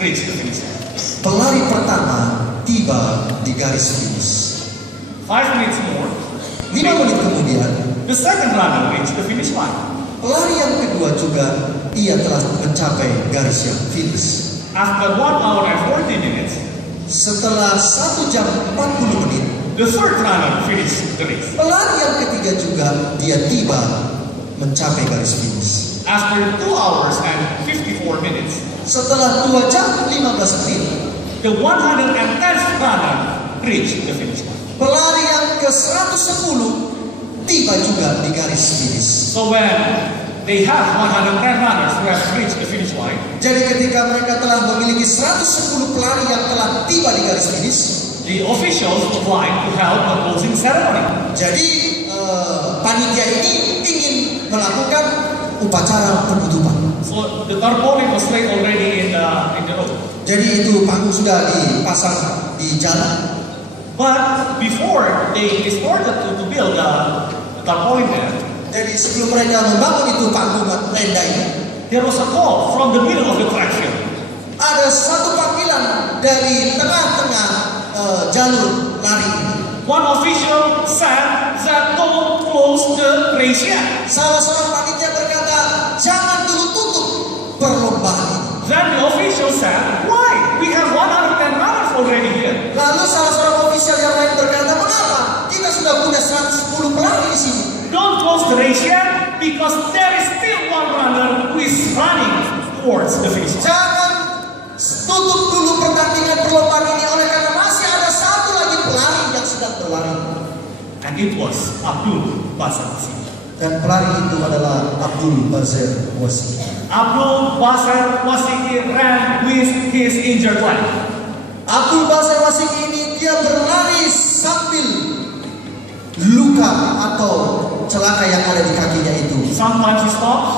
reached the finish line. Pelari pertama tiba di garis finish. 5 minutes more, 5 menit kemudian, the second runner reached the finish line. pelari yang kedua juga ia telah mencapai garis yang finish. After 1 hour and 40 minutes, Setelah 1 jam 40 menit, the third runner finished the race. pelari yang ketiga juga dia tiba mencapai garis finish. After 2 hours and 54 minutes, Setelah 2 jam 15 menit, the 110th runner reached the finish line. pelari yang ke-110 tiba juga di garis finish. So when they have 110 runners who have reached the finish line, Jadi ketika mereka telah memiliki 110 pelari yang telah tiba di garis finish, the officials would like to held a closing ceremony. jadi panitia ini ingin melakukan upacara penutupan. So the tarpaulin was laid already in the road. Jadi itu panggung sudah dipasang di jalan. But before they started to build the tarpaulin there, Jadi sebelum mereka membangun itu panggung tenda ini, there was a call from the middle of the track field. ada satu panggilan dari tengah-tengah jalur lari ini. One official said that don't close the race yet. Salah seorang panitia berkata, jangan dulu tutup perlombaan ini. Then the official said, why? We have 110 runners already here. Lalu salah seorang ofisial yang lain berkata, mengapa? Kita sudah punya 110 pelari di sini. Don't close the race yet because there is still one runner who is running towards the finish line. Jangan tutup dulu pertandingan perlombaan ini oleh karena masih ada satu lagi pelari yang sedang berlari. And it was Abdul Basir Wasiki. Dan pelari itu adalah Abdul Basir Wasiki. Abdul Basir Wasiki ran with his injured leg. Abdul Basir Wasiki ini dia berlari sambil luka atau celaka yang ada di kakinya itu. Sometimes he stops,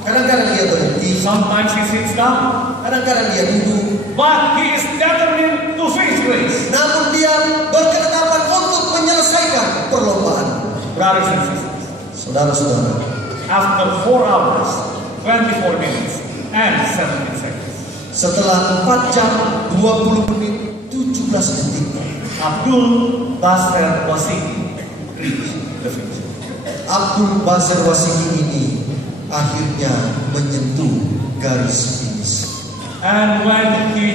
Kadang-kadang dia berhenti, sometimes he sits down, kadang-kadang dia duduk. but he is determined to finish the race. Namun dia berketetapan untuk menyelesaikan perlombaan. Brothers and sisters, Saudara-saudara, after 4 hours, 24 minutes, and 17 seconds, setelah 4 jam 20 menit 17 detik, Abdul Basir Wasiki reached the finish. Abdul Basir Wasiki ini akhirnya menyentuh garis finish. And when he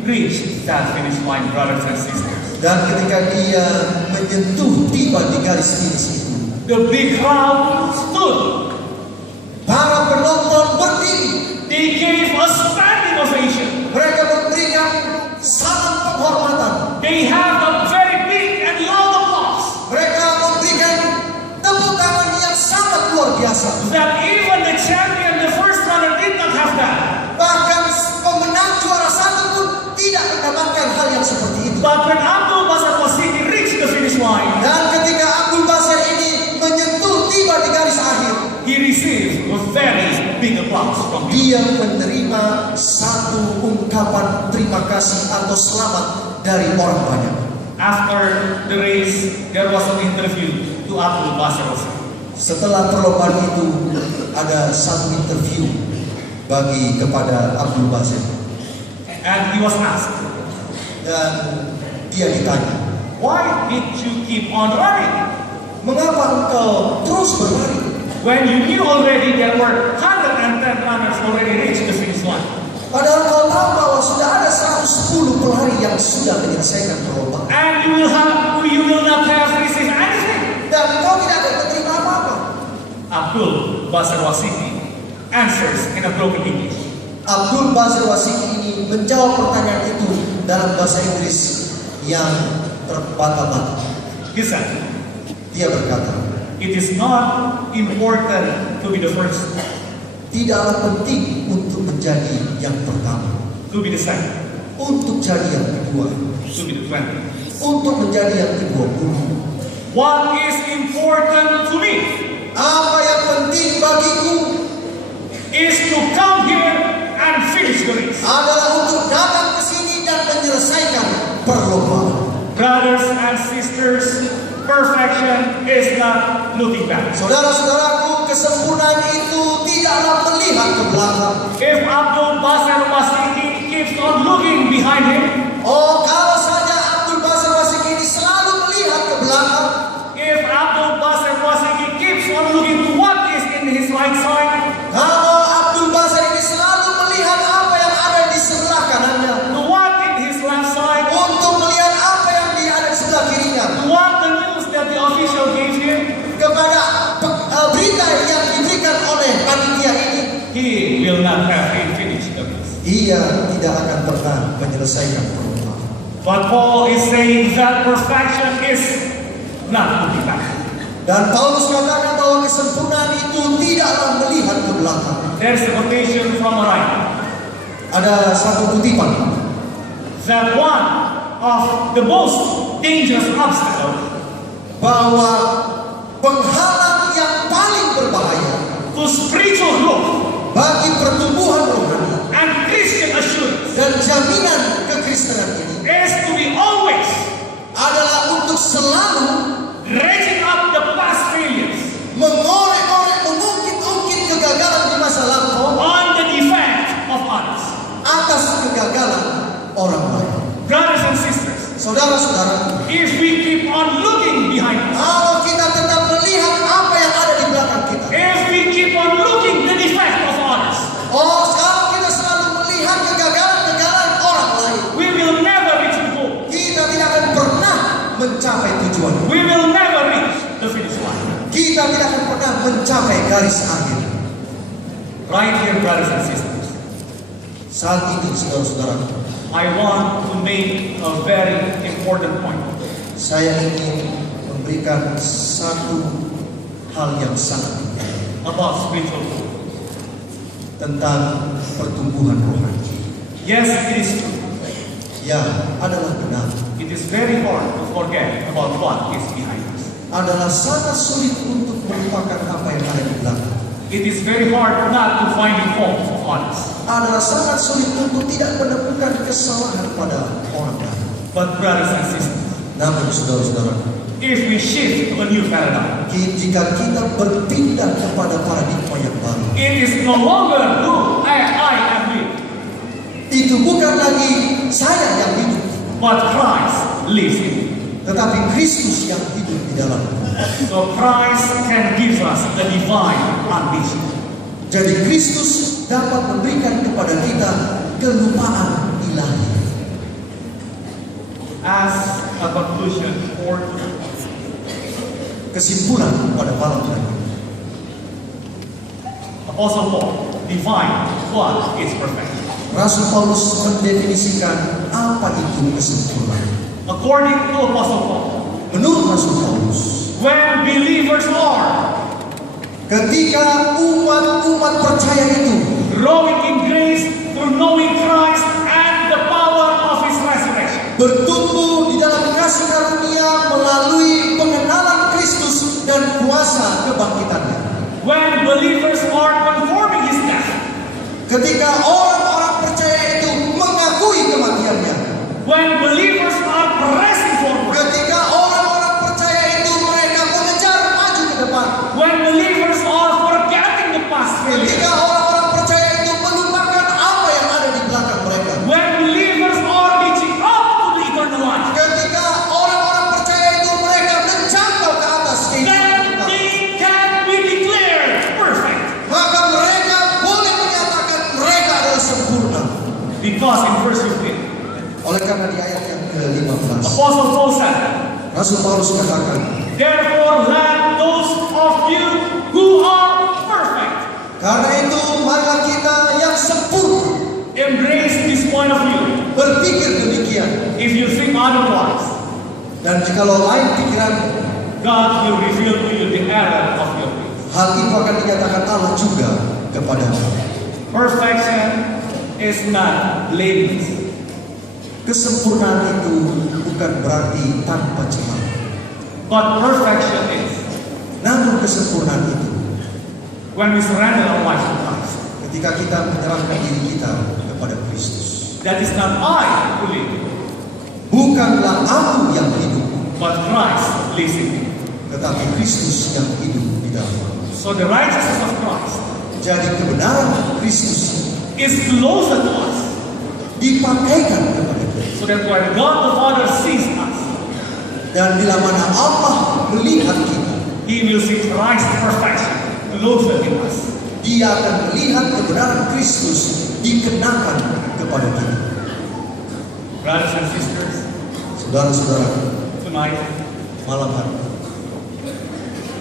reached that finish line, brothers and sisters, Dan ketika dia menyentuh tiba di garis finish itu, the big crowd stood. para penonton berdiri. They gave a standing ovation. Mereka memberikan salam penghormatan. They have a very big and loud applause. Mereka memberikan tepuk tangan yang sangat luar biasa. That even the champion, the first runner, did not have that. Bahkan pemenang juara satu pun tidak mendapatkan hal yang seperti itu. But when Abdul Basir Wasiki reached the finish line, Dan ketika Abdul Basir ini menyentuh tiba di garis akhir, he received a very big applause from people. dia menerima satu ungkapan terima kasih atau selamat dari orang banyak. After the race, there was an interview to Abdul Basir Wasiki. Setelah perlombaan itu ada satu interview kepada Abdul Basir, And he was asked, dan dia ditanya, why did you keep on running? mengapa engkau terus berlari? When you knew already there were 110 runners already reached the finish line. Padahal kau tahu bahwa sudah ada 110 pelari yang sudah menyelesaikan perlombaan. And you will not have received anything. Dan kau tidak akan menerima apa-apa. Abdul Basir Wasiki answers in a broken English. Abdul Basir Wasiki ini menjawab pertanyaan itu dalam bahasa Inggris yang terbata-bata. He said, Dia berkata, it is not important to be the first, tidaklah penting untuk menjadi yang pertama, to be the second, untuk jadi yang kedua, to be the 20th. untuk menjadi yang ke-20. What is important to me Apa yang penting bagiku is to come here and finish the race. adalah untuk datang ke sini dan menyelesaikan perlombaan. Brothers and sisters, perfection is not looking back. Saudara-saudaraku, kesempurnaan itu tidaklah melihat ke belakang. If Abdul Basir Wasiki keeps on looking dia tidak akan pernah menyelesaikan perlumbaan. But Paul is saying that perfection is not looking back. Dan Paulus katakan bahwa kesempurnaan itu tidaklah melihat ke belakang. There's a quotation from a writer Ada satu kutipan that one of the most dangerous obstacles bahwa penghalang yang paling berbahaya to spiritual growth bagi pertumbuhan rohani and Christian assurance dan jaminan kekristenan ini is to be always adalah untuk selalu raising up the past failures mengorek-orek, mengungkit-ungkit kegagalan di masa lampau on the defect of others. atas kegagalan orang lain. Brothers and sisters, Saudara-saudara, if we keep on looking behind us, kalau kita tetap melihat apa yang ada di belakang kita, if we keep on looking the defect of others, kalau kita selalu melihat kegagalan-kegagalan orang lain, we will never reach the goal. kita tidak akan pernah mencapai tujuan. We will never reach the finish line. Kita tidak akan pernah mencapai garis akhir. Right here, brothers and sisters, Saat ini, saudara-saudara, I want to make a very important point. saya ingin memberikan satu hal yang sangat penting About spiritual growth. tentang pertumbuhan rohani. Yes, it is true. Ya, adalah benar. It is very hard to forget about what is behind us. Adalah sangat sulit untuk melupakan apa yang ada di belakang. It is very hard not to find the fault of others. Adalah sangat sulit untuk tidak menemukan kesalahan pada orang lain. But brothers and sisters, Namun saudara-saudara, if we shift to a new paradigm, jika kita berpindah kepada paradigma yang baru, it is no longer who I am with, itu bukan lagi saya yang hidup, but Christ lives in me. tetapi Kristus yang hidup di dalamku. So Christ can give us the divine ambition. Jadi Kristus dapat memberikan kepada kita kelupaan ilahi. As a conclusion or Kesimpulan pada malam hari ini, Apostle Paul define what is perfection. Rasul Paulus mendefinisikan apa itu kesempurnaan. According to Apostle Paul, Menurut Rasul Paulus, when believers are ketika umat percaya itu growing in grace through knowing Christ and the power of His resurrection, bertumbuh di dalam kasih karunia melalui pengenalan Kristus dan kuasa kebangkitannya. when believers are conforming His death, Ketika orang-orang percaya itu mengakui kematiannya. when believers are pressing forward, Ketika orang-orang percaya itu mereka mengejar maju ke depan. when believers are forgetting the past failures, Ketika orang-orang percaya itu melupakan apa yang ada di belakang mereka. when believers are reaching up to the eternal life, Ketika orang-orang percaya itu mereka menjangkau ke atas then kehidupan, they can be declared perfect. maka mereka boleh menyatakan mereka adalah sempurna. Because in verse 15, Oleh karena di ayat yang ke-15, Apostle Paul said, Rasul Paulus katakan, therefore let those of you who are perfect karena itu marilah kita yang sempurna embrace this point of view. berpikir demikian. If you think otherwise, Dan jikalau lain pikiran, God will reveal to you the error of your ways. hal itu akan dinyatakan Allah juga kepadamu. Perfection is not blameless. Kesempurnaan itu bukan berarti tanpa celah. But perfection is Namun kesempurnaan itu when we surrender our life to Christ. ketika kita menyerahkan diri kita kepada Kristus. That is not I who live, Bukanlah aku yang hidup, but Christ lives in me. tetapi Kristus yang hidup di dalamku. So the righteousness of Christ Jadi kebenaran Kristus is closer to us. dipakaikan kepada kita. So that when God the Father sees us, Dan bila mana Allah melihat kita, He will see Christ's perfection closer in us. Dia akan melihat kebenaran Kristus dikenakan kepada kita. Brothers and sisters, Saudara-saudara, tonight, malam hari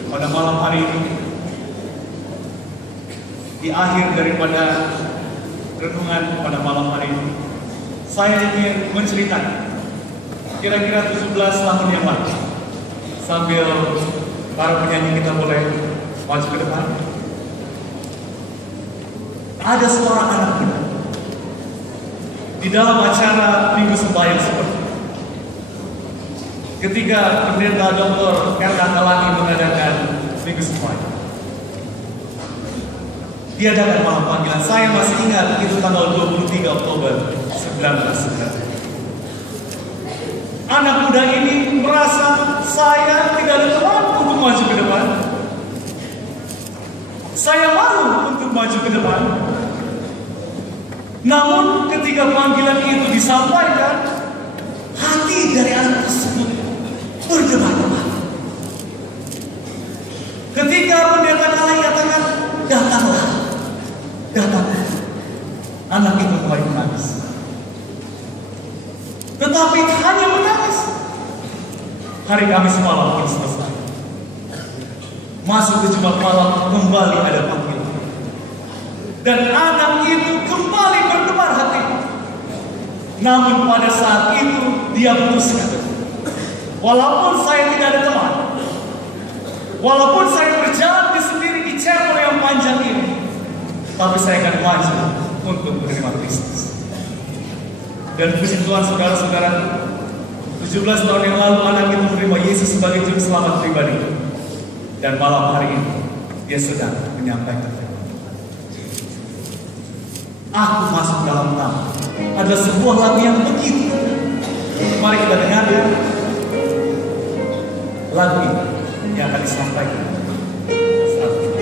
pada malam hari ini, di akhir daripada renungan pada malam hari ini, saya ingin menceritakan kira-kira 17 tahun yang lalu, sambil para penyanyi kita boleh maju ke depan. Ada seorang anak muda di dalam acara Minggu Sembahyang seperti ini. Ketika Pendeta Dr. Erna Talani mengadakan Minggu Sembahyang, dia datang malam panggilan. Saya masih ingat itu tanggal 23 Oktober 1990. Anak muda ini merasa saya tidak ada teman untuk maju ke depan. Saya malu untuk maju ke depan. Namun ketika panggilan itu disampaikan, hati dari anak tersebut berdebar-debar. Ketika pendeta Kalai katakan, datanglah, datanglah, anak itu mulai menangis. Tetapi hanya menangis. Hari Kamis malam ini selesai. Masuk ke Jumat malam, kembali ada panggilan. Dan anak itu kembali berdebar hati. Namun pada saat itu dia putuskan, walaupun saya tidak ada teman, walaupun saya berjalan di sendiri di chapel yang panjang ini, tapi saya akan maju untuk menerima Kristus. Dan puji Tuhan saudara-saudara, 17 tahun yang lalu anak itu menerima Yesus sebagai juru selamat pribadi. Dan malam hari ini dia sedang menyampaikan, aku masuk dalam nama, adalah sebuah lagu yang begitu. Mari kita dengarkan lagu ini yang akan disampaikan saat ini.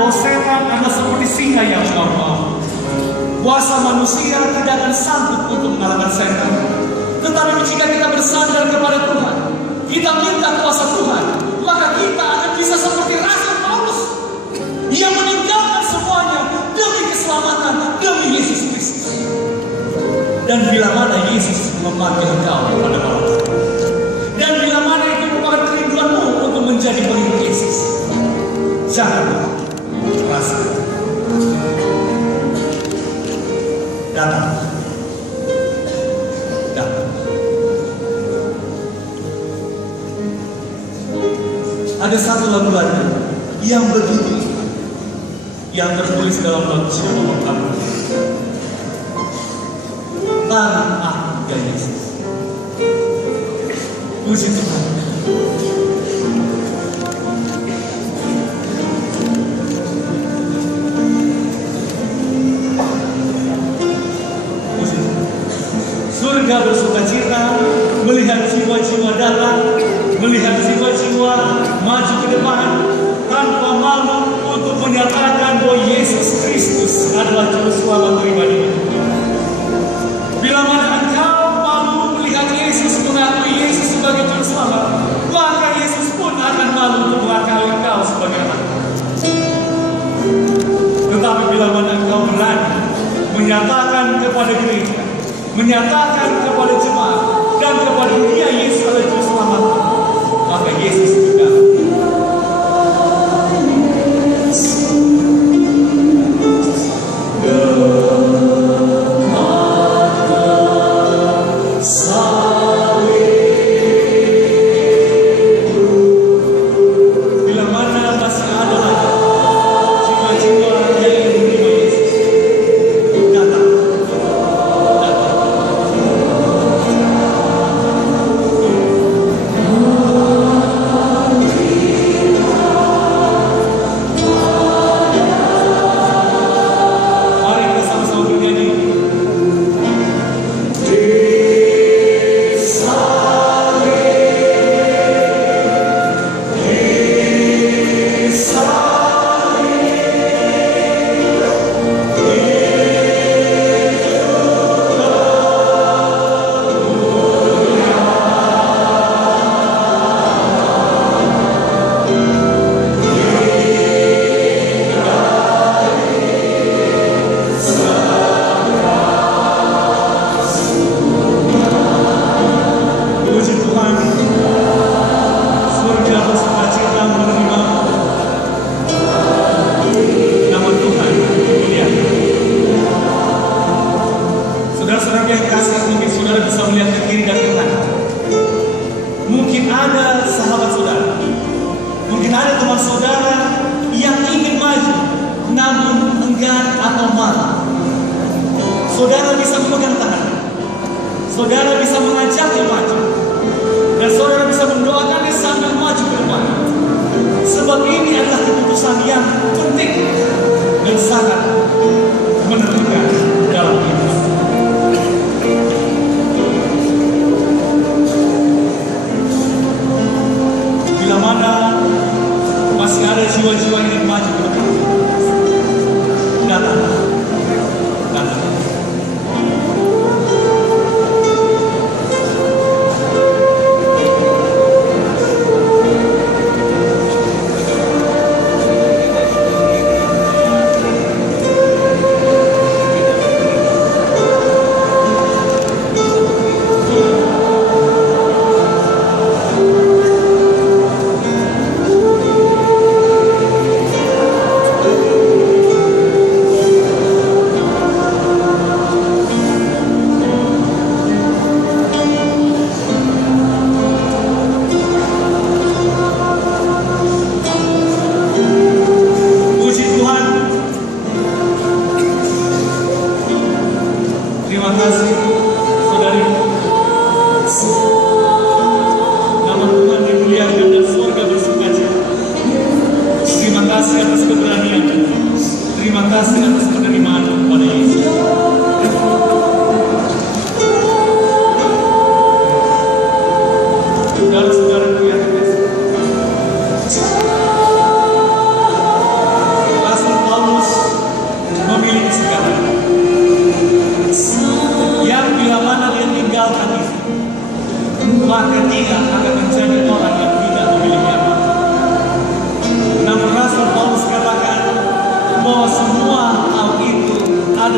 bahwa setan adalah seperti singa yang mau. Kuasa manusia tidak akan sanggup untuk mengalahkan setan. Tetapi jika kita bersandar kepada Tuhan, kita minta kuasa Tuhan, maka kita akan bisa seperti Rasul Paulus yang meninggalkan semuanya demi keselamatan, demi Yesus Kristus. Dan bila mana Yesus memanggil engkau pada malam, dan bila mana itu merupakan kerinduanmu untuk menjadi pengikut Yesus, jangan rasa datang. Ada satu lagu yang berjudul, yang tertulis dalam lagu Shalom Kamu, tarik aku ke Yesus. Puji Tuhan. Puji Tuhan. Surga bersuka cita melihat jiwa-jiwa datang, melihat jiwa-jiwa maju ke depan tanpa malu untuk menyatakan bahwa Yesus Kristus adalah juru selamat pribadi. Bila mana engkau malu melihat Yesus, mengakui Yesus sebagai juru selamat, maka Yesus pun akan malu untuk mengakui engkau sebagai anak. Tetapi bila mana engkau berani menyatakan kepada gereja, menyatakan kepada jemaat dan kepada dunia Yesus adalah juru selamat, maka Yesus juga saudara bisa memegang tangan, saudara bisa mengajaknya maju, dan saudara bisa mendoakannya sambil maju ke depan. Sebab ini adalah keputusan yang penting dan sangat menentukan dalam hidup. Bila mana masih ada jiwa-jiwa yang ingin maju ke depan, datang.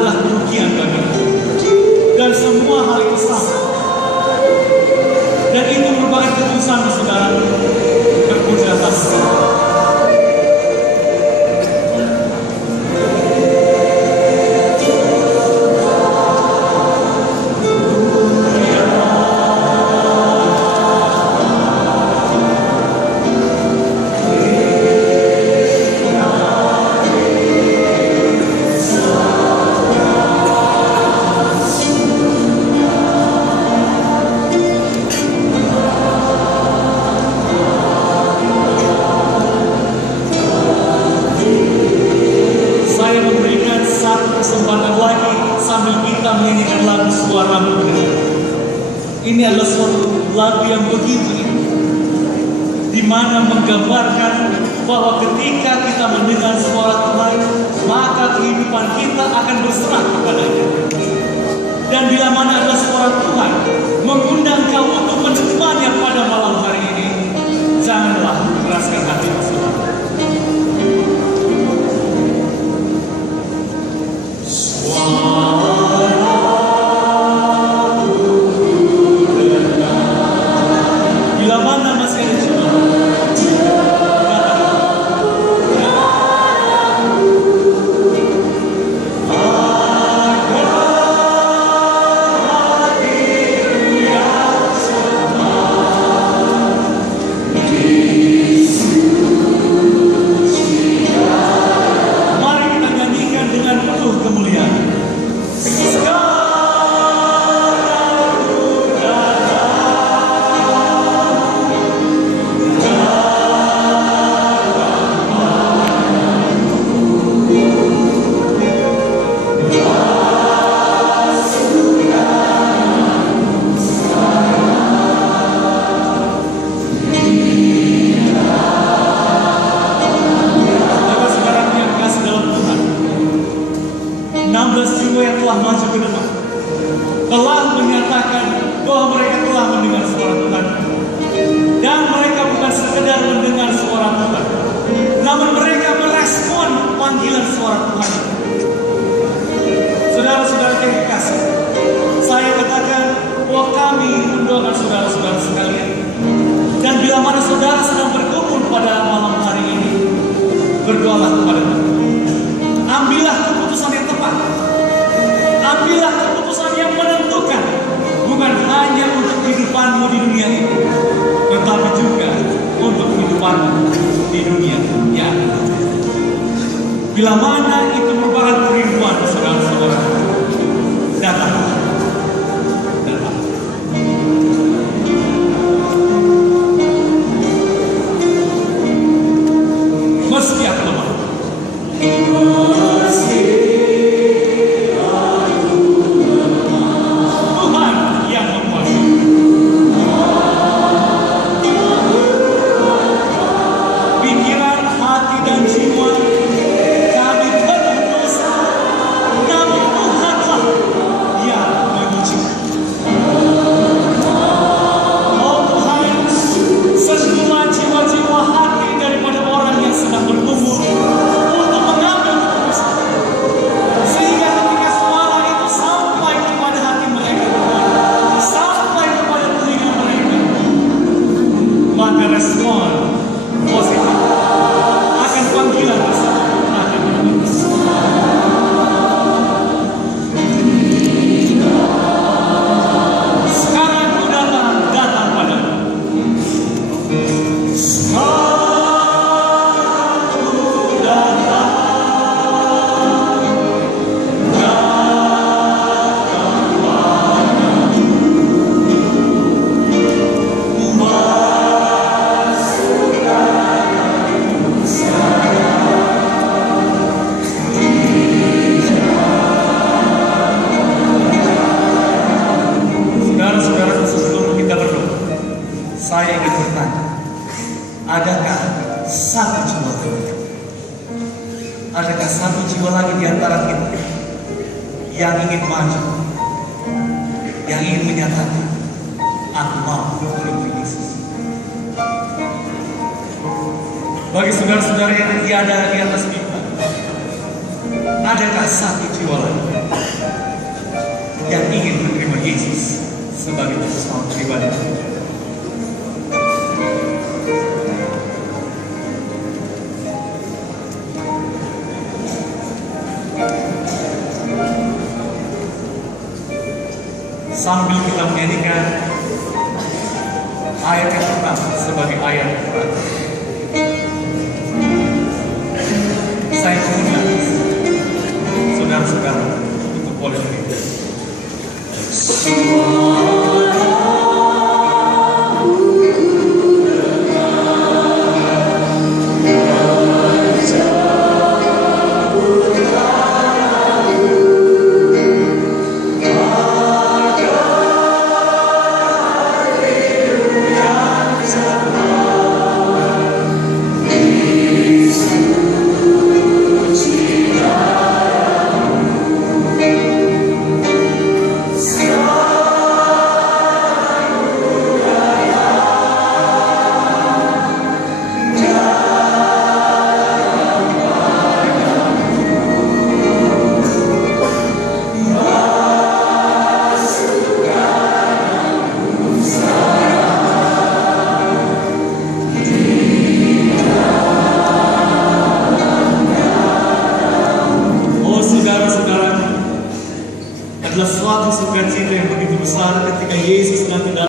adalah kerugian bagimu. Dan semua hal itu sama. Dan itu merupakan keputusan saudara. Terpuji atas. Ini adalah suatu lagu yang begitu indah, di mana menggambarkan bahwa ketika kita mendengar suara Tuhan, maka kehidupan kita akan berserah kepadanya. Dan bila mana adalah suara Tuhan mengundang kau untuk menerimanya pada malam hari ini, janganlah keraskan hati saudara. Telah menyatakan bahwa mereka telah mendengar suara Tuhan, dan mereka bukan sekedar mendengar suara Tuhan, namun mereka merespon panggilan suara Tuhan. Saudara-saudara yang kekasih, saya katakan bahwa kami mendoakan saudara-saudara sekalian, dan bila mana saudara sedang berkumpul pada malam hari ini, berdoalah kepada Tuhan. Ambillah keputusan yang tepat. Ambillah keputusan yang menentukan, bukan hanya untuk kehidupanmu di dunia ini, tetapi juga untuk kehidupanmu di dunia yang akan datang. Bila mana itu merupakan kerinduan saudara-saudara, datang. Meski aku lemah, saya ingin bertanya, adakah satu jiwa lagi? Adakah satu jiwa lagi di antara kita yang ingin maju, yang ingin menyatakan, aku mau mengikuti Yesus? Bagi saudara-saudara yang tiada di atas kita, adakah satu jiwa lagi beribadah. Sambil kita menyanyikan ayat yang pertama sebagai ayat Quran, saya mengundang saudara-saudara untuk boleh beribadah. Adalah suatu sukacita yang begitu besar ketika Yesus nanti datang